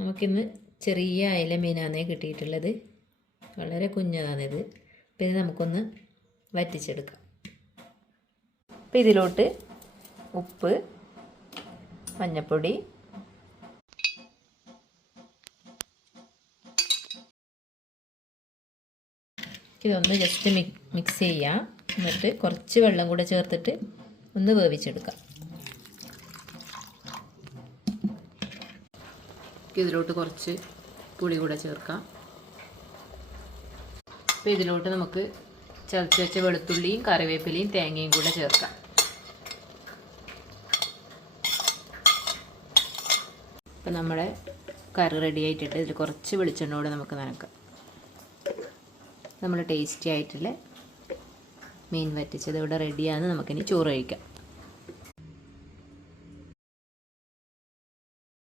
നമുക്കിന്ന് ചെറിയ അയില മീനാണ് കിട്ടിയിട്ടുള്ളത്. വളരെ കുഞ്ഞതാണിത്. അപ്പോൾ ഇത് നമുക്കൊന്ന് വറ്റിച്ചെടുക്കാം. അപ്പോൾ ഇതിലോട്ട് ഉപ്പ്, മഞ്ഞൾപ്പൊടി, ഇതൊന്ന് ജസ്റ്റ് മിക്സ് ചെയ്യാം. എന്നിട്ട് കുറച്ച് വെള്ളം കൂടെ ചേർത്തിട്ട് ഒന്ന് വേവിച്ചെടുക്കാം. ഇതിലോട്ട് കുറച്ച് പുളി കൂടെ ചേർക്കാം. അപ്പോൾ ഇതിലോട്ട് നമുക്ക് ചതച്ച് വെച്ച വെളുത്തുള്ളിയും കറിവേപ്പിലയും തേങ്ങയും കൂടെ ചേർക്കാം. അപ്പോൾ നമ്മുടെ കറി റെഡി ആയിട്ടിട്ട് ഇതിൽ കുറച്ച് വെളിച്ചെണ്ണ കൂടെ നമുക്ക് നനക്കാം. നമ്മൾ ടേസ്റ്റി ആയിട്ടുള്ള മീൻ വറ്റിച്ചത് ഇവിടെ റെഡിയാണ്. നമുക്കിനി ചോറ് കഴിക്കാം.